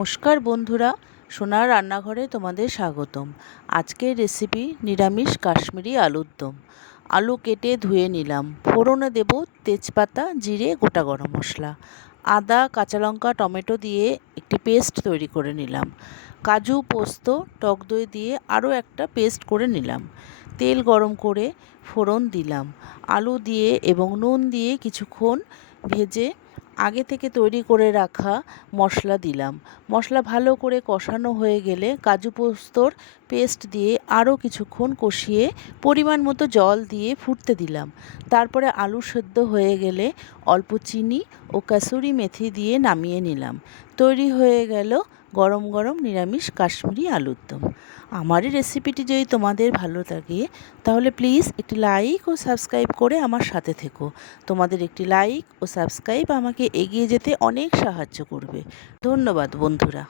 নমস্কার বন্ধুরা, সোনার রান্নাঘরে তোমাদের স্বাগতম। আজকের রেসিপি নিরামিষ কাশ্মীরি আলুর দম। আলু কেটে ধুয়ে নিলাম। ফোড়নে দেব তেজপাতা, জিরে, গোটা গরম মশলা, আদা, কাঁচা লঙ্কা, টমেটো দিয়ে একটি পেস্ট তৈরি করে নিলাম। কাজু, পোস্ত, টক দই দিয়ে আরও একটা পেস্ট করে নিলাম। তেল গরম করে ফোড়ন দিলাম। আলু দিয়ে এবং নুন দিয়ে কিছুক্ষণ ভেজে আগে থেকে তৈরি করে রাখা মশলা দিলাম। মশলা ভালো করে কষানো হয়ে গেলে কাজু পোস্তর পেস্ট দিয়ে আরও কিছুক্ষণ কষিয়ে পরিমাণ মতো জল দিয়ে ফুটতে দিলাম। তারপরে আলু সেদ্ধ হয়ে গেলে অল্প চিনি ও কাসুরি মেথি দিয়ে নামিয়ে নিলাম। তৈরি হয়ে গেল গরম গরম নিরামিষ কাশ্মীরি আলুর দম। আমার এই রেসিপিটি যদি তোমাদের ভালো লাগে তাহলে প্লিজ একটি লাইক ও সাবস্ক্রাইব করে আমার সাথে থেকো। তোমাদের একটি লাইক ও সাবস্ক্রাইব আমাকে এগিয়ে যেতে অনেক সাহায্য করবে। ধন্যবাদ বন্ধুরা।